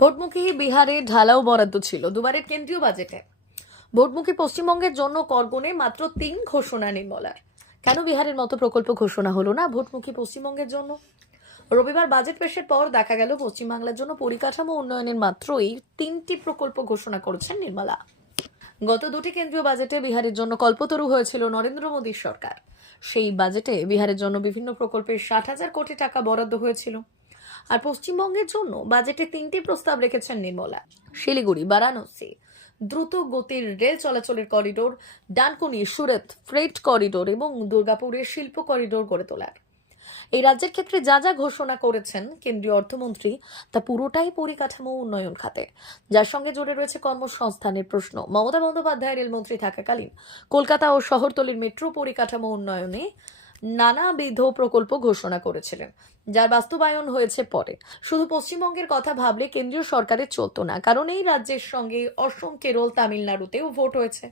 ভোটমুখী বিহারে ঢালাও বরাদ্দ ছিল দুবারের কেন্দ্রীয় বাজেটে। ভোটমুখী পশ্চিমবঙ্গের জন্য করগুনে মাত্র 3 ঘোষণা নির্মলার। কেন বিহারের মতো প্রকল্প ঘোষণা হলো না ভোটমুখী পশ্চিমবঙ্গের জন্য? রবিবার বাজেট পেশের পর দেখা গেল পশ্চিমবাংলার জন্য পরিকাঠামো উন্নয়নের মাত্রই 3টি প্রকল্প ঘোষণা করেছেন নির্মলা। গত দুটি কেন্দ্রীয় বাজেটে বিহারের জন্য কল্পতরু হয়েছিল নরেন্দ্র মোদীর সরকার। সেই বাজেটে বিহারের জন্য বিভিন্ন প্রকল্পের 60,000 কোটি টাকা বরাদ্দ হয়েছিল। আর পশ্চিমবঙ্গের জন্য বাজেটে 3টি প্রস্তাব রেখেছেন নির্মলা। শিলিগুড়ি, বারাণসী দ্রুত গতির রেল চলাচলের করিডোর, ডানকুনি সুরত ফ্রেট করিডোর এবং দুর্গাপুরের শিল্প করিডোর গড়ে তোলার। এই রাজ্যের ক্ষেত্রে যা যা ঘোষণা করেছেন কেন্দ্রীয় অর্থমন্ত্রী, তা পুরোটাই পরিকাঠামো উন্নয়ন খাতে, যার সঙ্গে জড়ে রয়েছে কর্মসংস্থানের প্রশ্ন। মমতা বন্দ্যোপাধ্যায় রেলমন্ত্রী থাকাকালীন কলকাতা ও শহরতলির মেট্রো পরিকাঠামো উন্নয়নে নানাবিধ প্রকল্প ঘোষণা করেছিলেন, যার বাস্তবায়ন হয়েছে পরে। শুধু পশ্চিমবঙ্গের কথা ভাবলে কেন্দ্রীয় সরকারের চলতো না, কারণ এই রাজ্যের সঙ্গে অসম, কেরল, তামিলনাড়ুতেও ভোট হয়েছে।